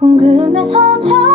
궁금해서 잘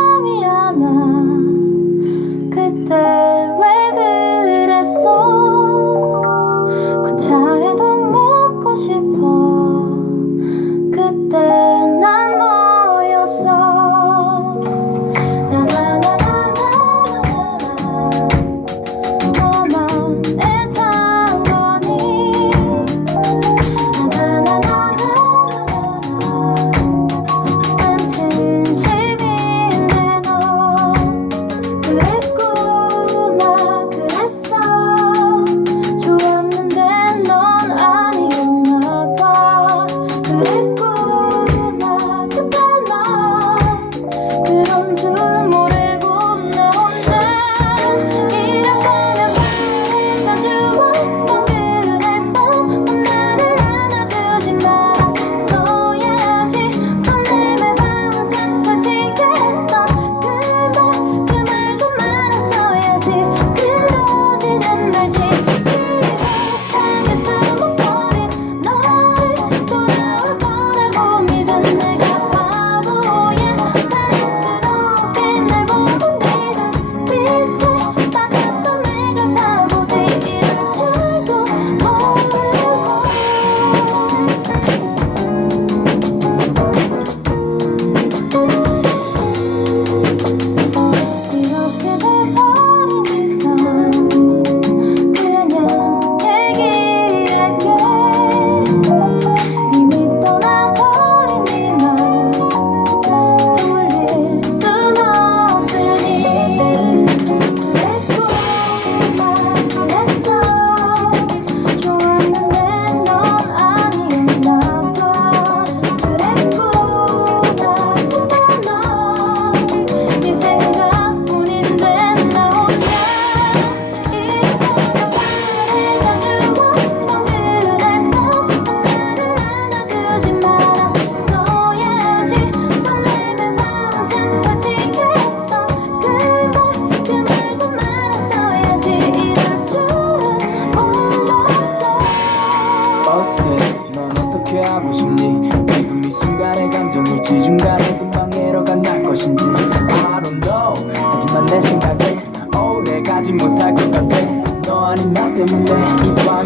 시중간에 분명히로 간날 것인지. I don't know 하지만 내 생각에 오래 가지 못할 것 같아. 너 아닌 나 때문에 이밤